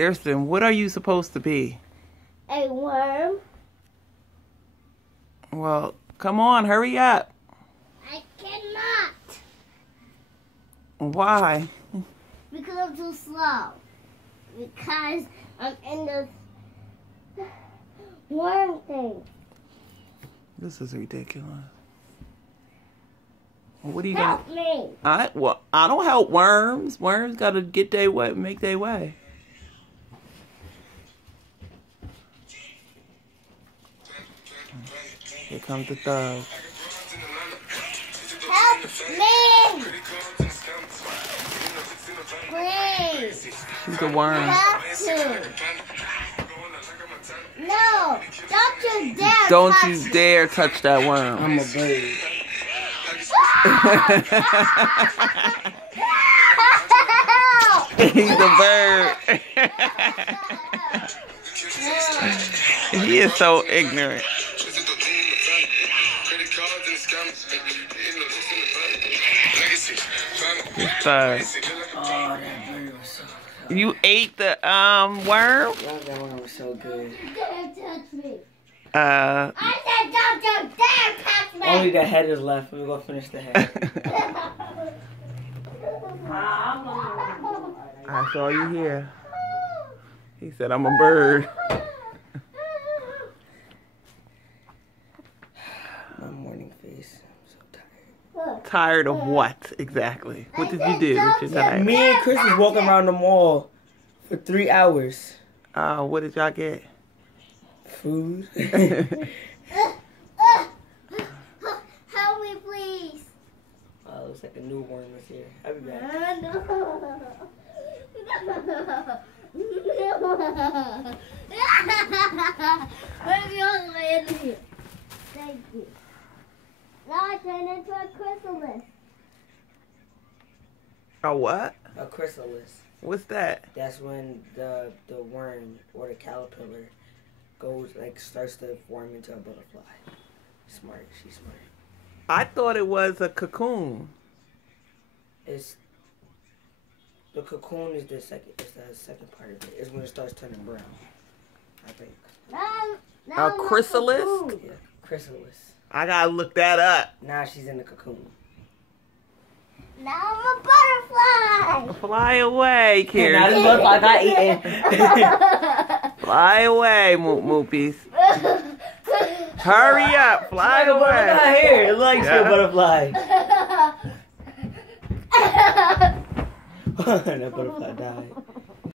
Khiersten, what are you supposed to be? A worm. Well, come on, hurry up. I cannot. Why? Because I'm too slow. Because I'm in the worm thing. This is ridiculous. What are you Help gonna... me. I don't help worms. Worms gotta get their way, make their way. Here comes the thug. Help me. Please. She's a worm. Have to. No. Don't you dare Don't touch you dare touch that worm. I'm a bird. He's a bird. He is so ignorant. He's thug. Oh, that bird was so good. You ate the worm? That one was so good. Don't touch me. Uh. I said don't you dare touch me. Only the head is left. We're gonna finish the head. I saw you here. He said, I'm a bird. My morning face. I'm so tired. Tired of what exactly? What did you do with your time? Me and Chris was walking around the mall for 3 hours. What did y'all get? Food. Help me, please. Looks like a new worm is here. I'll be back. Thank you. Now I turn into a chrysalis. A what? A chrysalis. What's that? That's when the worm or the caterpillar starts to form into a butterfly. Smart. She's smart. I thought it was a cocoon. The cocoon is the second. It's the second part of it. It's when it starts turning brown. I think. Now A chrysalis? Yeah, chrysalis. I gotta look that up. Now she's in the cocoon. Now I'm a butterfly. Fly away, Now Khiersten. this butterfly got eaten. Fly away, Moopies. Hurry up, fly Like a butterfly away. here. It looks like a butterfly. That butterfly died.